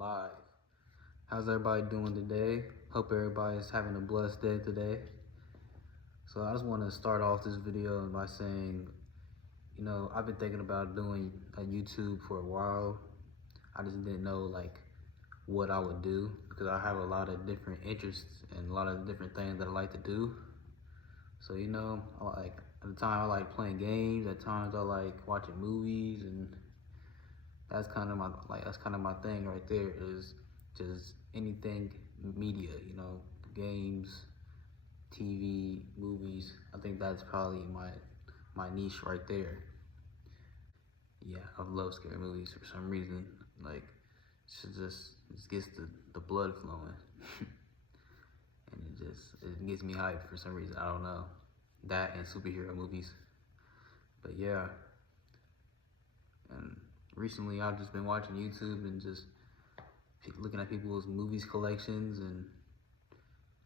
live. How's everybody doing today? Hope everybody's having a blessed day today. So I just want to start off this video by saying, I've been thinking about doing a YouTube for a while. I just didn't know what I would do because I have a lot of different interests and a lot of different things that I like to do. So at the time I like playing games, at times I like watching movies, and that's kind of my thing right there, is just anything media, games, TV, movies. I think that's probably my niche right there. Yeah, I love scary movies for some reason. Like, it just gets the blood flowing. And it gets me hyped for some reason. I don't know. That and superhero movies. But yeah. And recently I've just been watching YouTube and just looking at people's movies collections, and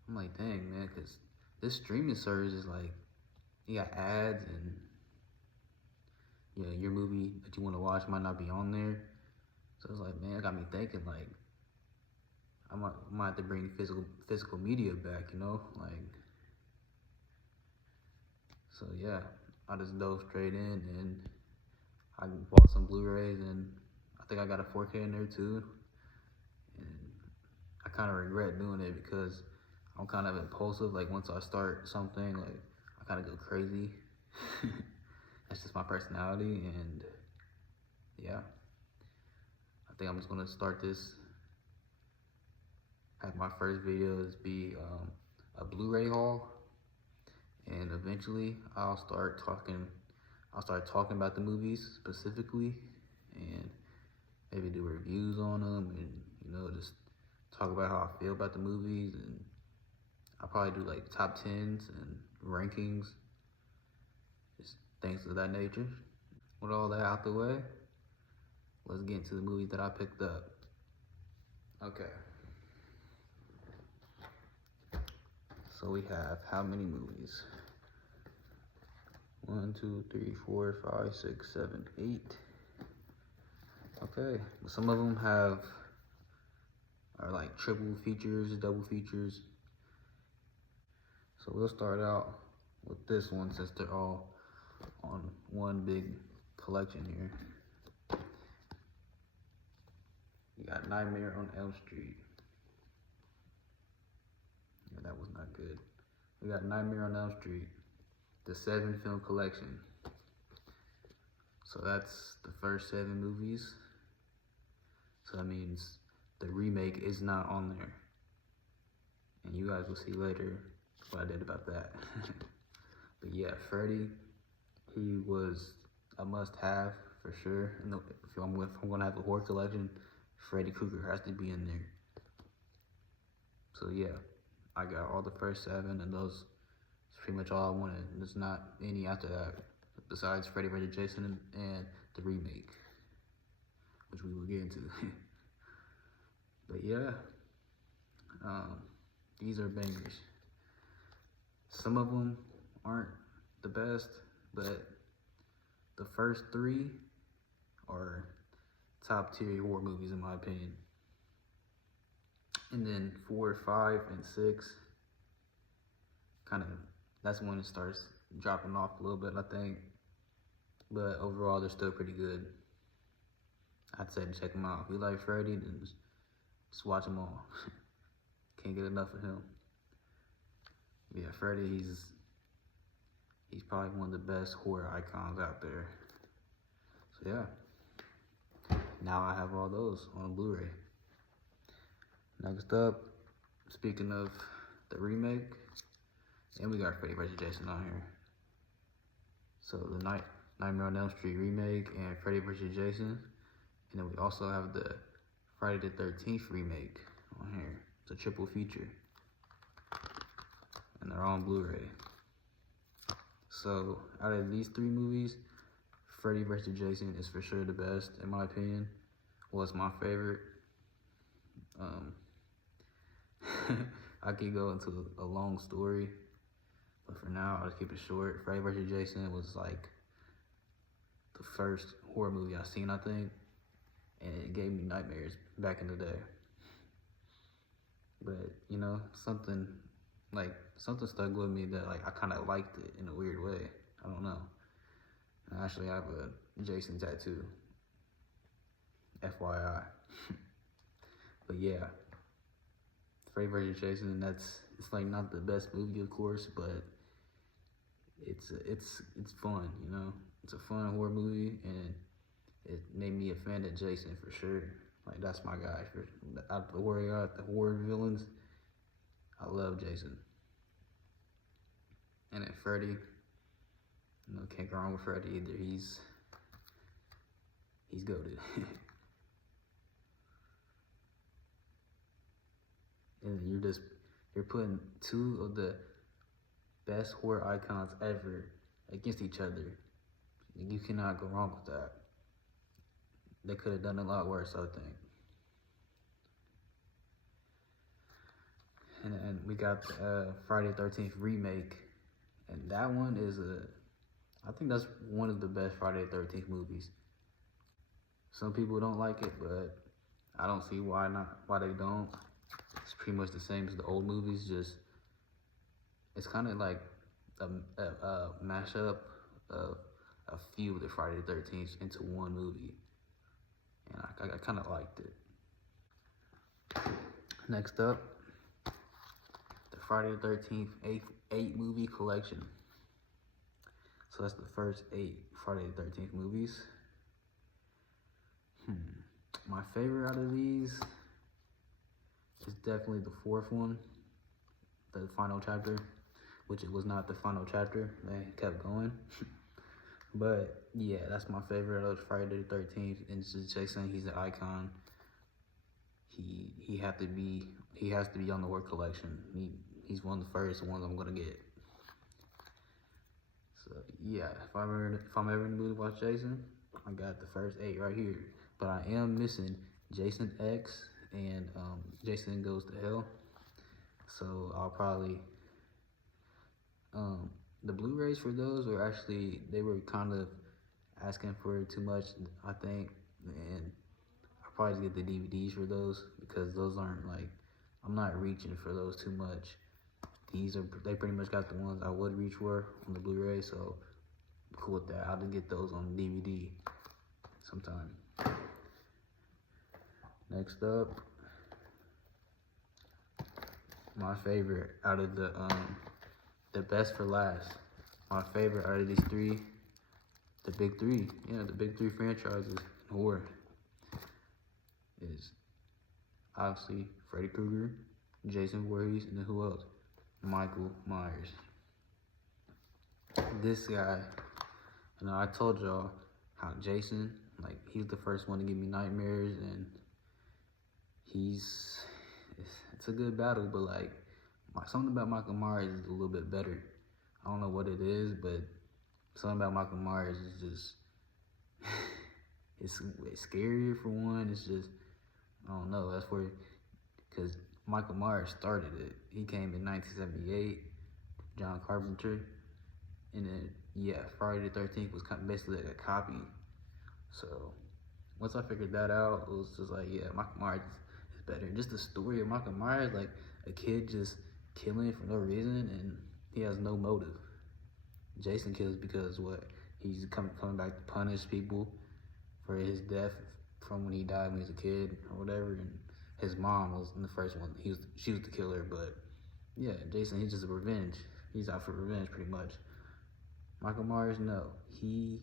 I'm like, dang man, because this streaming service is like, you got ads, and your movie that you want to watch might not be on there. So it's like, man, it got me thinking, like, I might have to bring physical media back, so yeah, I just dove straight in, and I bought some Blu-rays, and I think I got a 4K in there too. And I kind of regret doing it because I'm kind of impulsive. Like, once I start something, like, I kind of go crazy. That's just my personality, and yeah, I think I'm just gonna start this. Have my first videos be a Blu-ray haul, and eventually I'll start talking about the movies specifically, and maybe do reviews on them, and just talk about how I feel about the movies, and I'll probably do like top 10s and rankings, just things of that nature. With all that out the way, let's get into the movies that I picked up. Okay. So we have how many movies? 1, 2, 3, 4, 5, 6, 7, 8. Okay, some of them are like triple features, double features. So we'll start out with this one since they're all on one big collection here. We got Nightmare on Elm Street. Yeah, that was not good. We got Nightmare on Elm Street, the 7-film collection. So that's the first 7 movies. So that means the remake is not on there. And you guys will see later what I did about that. But yeah, Freddy, he was a must-have for sure. If I'm gonna have a horror collection, Freddy Krueger has to be in there. So yeah, I got all the first 7, and those is pretty much all I wanted. There's not any after that, besides Freddy vs. Jason and the remake, which we will get into. But yeah, these are bangers. Some of them aren't the best, but the first 3 are top tier horror movies in my opinion. And then 4, 5, and 6, that's when it starts dropping off a little bit, I think. But overall, they're still pretty good. I'd say to check them out. If you like Freddy, then just watch them all. Can't get enough of him. Yeah, Freddy, he's probably one of the best horror icons out there. So yeah, now I have all those on Blu-ray. Next up, speaking of the remake, and we got Freddy vs. Jason on here. So the Nightmare on Elm Street remake and Freddy vs. Jason. And then we also have the Friday the 13th remake on here. It's a triple feature. And they're on Blu-ray. So out of these 3 movies, Freddy vs. Jason is for sure the best, in my opinion. Well, it's my favorite. I could go into a long story, but for now, I'll just keep it short. Freddy vs. Jason was like the first horror movie I seen, I think. and it gave me nightmares back in the day. But you know, something stuck with me that like I kind of liked it in a weird way. I don't know. I actually have a Jason tattoo, FYI. But yeah, Freddy vs. Jason. It's like not the best movie, of course, but it's fun. You know, it's a fun horror movie, and it made me a fan of Jason for sure. Like that's my guy. Out the horror villains, I love Jason. And then Freddy, you know, can't go wrong with Freddy either. He's goated. And you're putting two of the best horror icons ever against each other. You cannot go wrong with that. They could have done a lot worse, I think. And we got Friday the 13th remake, and that one is I think that's one of the best Friday the 13th movies. Some people don't like it, but I don't see why they don't. It's pretty much the same as the old movies, just it's kind of like a mashup of a few of the Friday the 13th into one movie, and I kind of liked it. Next up, the Friday the 13th eight movie collection. So that's the first 8 Friday the 13th movies. My favorite out of these is definitely the 4th one, the final chapter, which it was not the final chapter. They kept going. But yeah, that's my favorite of Friday the 13th. And it's just Jason, he's an icon. He has to be on the horror collection. He's one of the first ones I'm gonna get. So yeah, if I'm ever in the mood to watch Jason, I got the first 8 right here. But I am missing Jason X and Jason Goes to Hell. So I'll probably the Blu-rays for those were actually, they were kind of asking for too much, I think, and I'll probably get the DVDs for those because those aren't like, I'm not reaching for those too much. They pretty much got the ones I would reach for on the Blu-ray, so I'm cool with that. I'll just get those on DVD sometime. Next up, my favorite out of the best for last. My favorite out of these 3, the big 3, the big 3 franchises in horror is obviously Freddy Krueger, Jason Voorhees, and then who else? Michael Myers. This guy, I told y'all how Jason, like, he's the first one to give me nightmares, and it's a good battle, but like, something about Michael Myers is a little bit better. I don't know what it is, but something about Michael Myers is just, it's scarier for one. It's just, I don't know, that's where, because Michael Myers started it. He came in 1978, John Carpenter, and then, yeah, Friday the 13th was kind of basically like a copy. So, once I figured that out, it was just like, yeah, Michael Myers is better. And just the story of Michael Myers, like, a kid just killing for no reason, and he has no motive. Jason kills because what? He's coming back to punish people for his death from when he died when he was a kid or whatever, and his mom was in the first one. She was the killer, but yeah, Jason, he's just a revenge. He's out for revenge pretty much. Michael Myers, no, he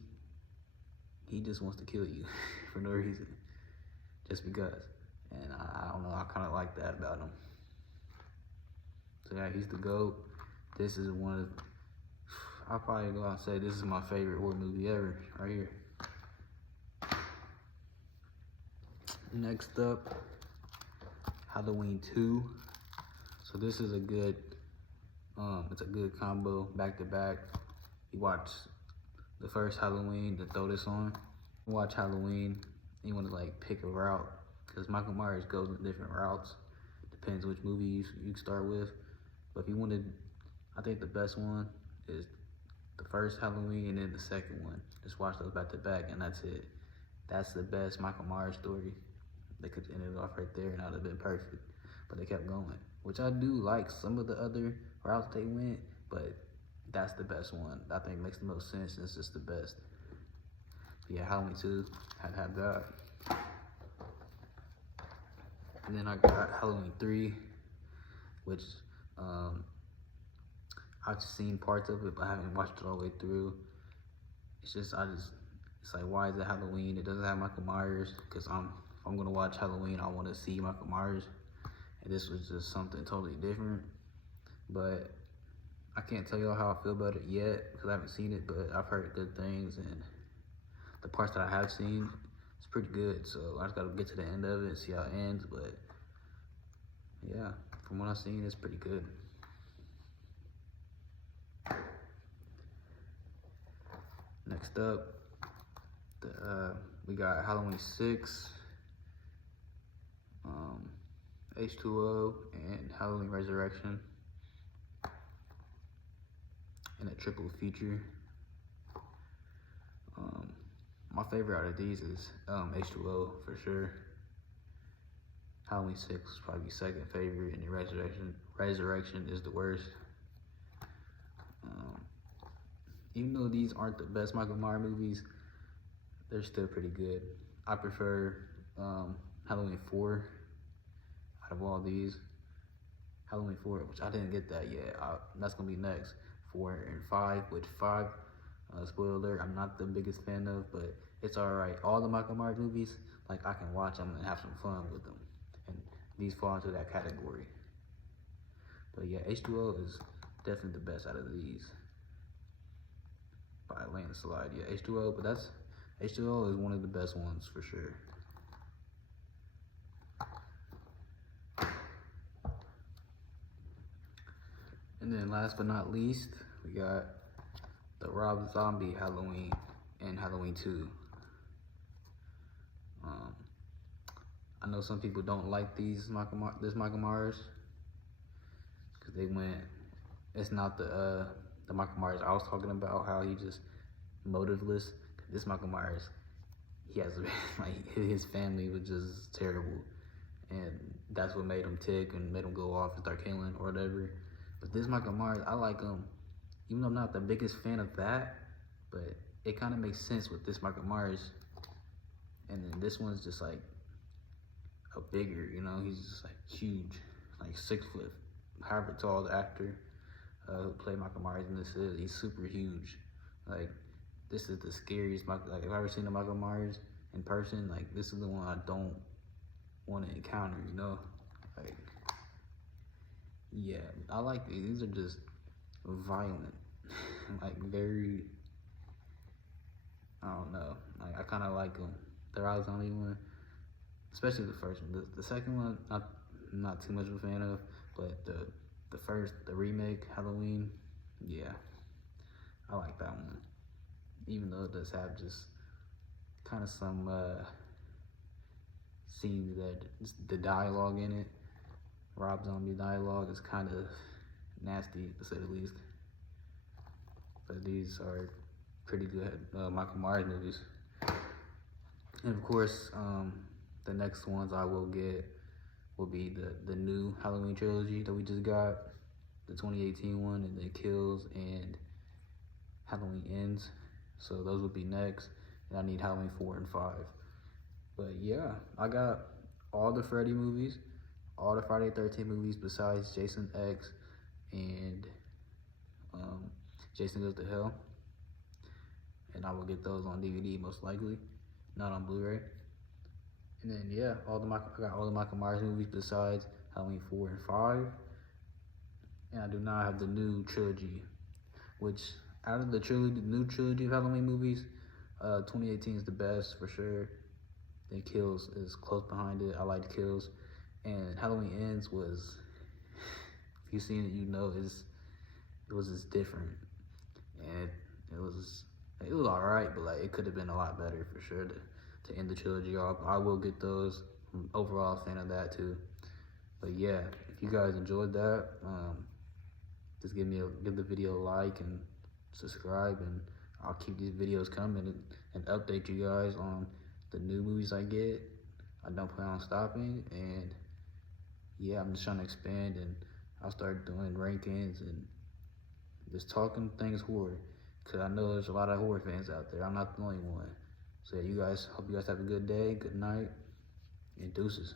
just wants to kill you for no reason, just because. And I don't know, I kind of like that about him. So yeah, he's the GOAT. This is one of, I'll probably go out and say this is my favorite horror movie ever, right here. Next up, Halloween 2. So this is a good, it's a good combo, back to back. You watch the first Halloween to throw this on. You watch Halloween, you want to like pick a route, because Michael Myers goes in different routes. Depends which movie you start with. But if you wanted, I think the best one is the first Halloween and then the second one. Just watch those back to back, and that's it. that's the best Michael Myers story. They could end it off right there and that would have been perfect. But they kept going, which I do like some of the other routes they went, but that's the best one. I think makes the most sense and it's just the best. But yeah, Halloween 2, had to have that. And then I got Halloween 3, which I've seen parts of it, but I haven't watched it all the way through. It's just, it's like, why is it Halloween? It doesn't have Michael Myers, because if I'm gonna watch Halloween, I wanna see Michael Myers. And this was just something totally different. But I can't tell y'all how I feel about it yet, because I haven't seen it, but I've heard good things, and the parts that I have seen, it's pretty good. So I just gotta get to the end of it and see how it ends, but yeah, from what I've seen, it's pretty good. Next up, we got Halloween 6, H2O, and Halloween Resurrection, and a triple feature. My favorite out of these is H2O for sure. Halloween 6 was probably second favorite, and the Resurrection is the worst. Even though these aren't the best Michael Myers movies, they're still pretty good. I prefer Halloween 4 out of all these. Halloween 4, which I didn't get that yet. That's gonna be next. 4 and 5, which 5, spoiler alert, I'm not the biggest fan of, but it's alright. All the Michael Myers movies, like I can watch them and have some fun with them. And these fall into that category. But yeah, H2O is definitely the best out of these. By a landslide, yeah, H2O, but H2O is one of the best ones for sure. And then last but not least, we got the Rob Zombie Halloween and Halloween 2. I know some people don't like this Michael Myers, because they went, it's not the Michael Myers I was talking about, how he just motiveless. This Michael Myers, he has like, his family was just terrible, and that's what made him tick and made him go off and start killing or whatever. But this Michael Myers, I like him, even though I'm not the biggest fan of that, but it kind of makes sense with this Michael Myers. And then this one's just like a bigger, you know, he's just like huge, like 6 foot, however tall the actor who played Michael Myers in this is, he's super huge. Like, this is the scariest Michael, like if I've ever seen a Michael Myers in person, like this is the one I don't want to encounter, you know? Like, yeah, I like these. These are just violent, like very, I don't know, like I kind of like them. The Rob Zombie one, especially the first one. The second one, not too much of a fan of, but the first, the remake, Halloween, yeah, I like that one. Even though it does have just kind of some scenes that the dialogue in it, Rob Zombie dialogue is kind of nasty to say the least. But these are pretty good Michael Myers movies. And of course, the next ones I will get will be the new Halloween trilogy that we just got, the 2018 one, and then Kills and Halloween Ends. So those will be next, and I need Halloween 4 and 5. But yeah, I got all the Freddy movies, all the Friday the 13th movies besides Jason X and Jason Goes to Hell. And I will get those on DVD most likely, not on Blu-ray. And then yeah, I got all the Michael Myers movies besides Halloween 4 and 5. And I do not have the new trilogy, which out of the new trilogy of Halloween movies, 2018 is the best for sure. Then Kills is close behind it. I liked Kills. And Halloween Ends was, if you've seen it, you know it was just different. And it was alright, but like it could have been a lot better for sure to end the trilogy off. I will get those. I'm overall a fan of that too. But yeah, if you guys enjoyed that, just give the video a like and subscribe, and I'll keep these videos coming and update you guys on the new movies I get. I don't plan on stopping, and yeah, I'm just trying to expand, and I'll start doing rankings and just talking things horror, because I know there's a lot of horror fans out there. I'm not the only one. So yeah, you guys, hope you guys have a good day, good night, and deuces.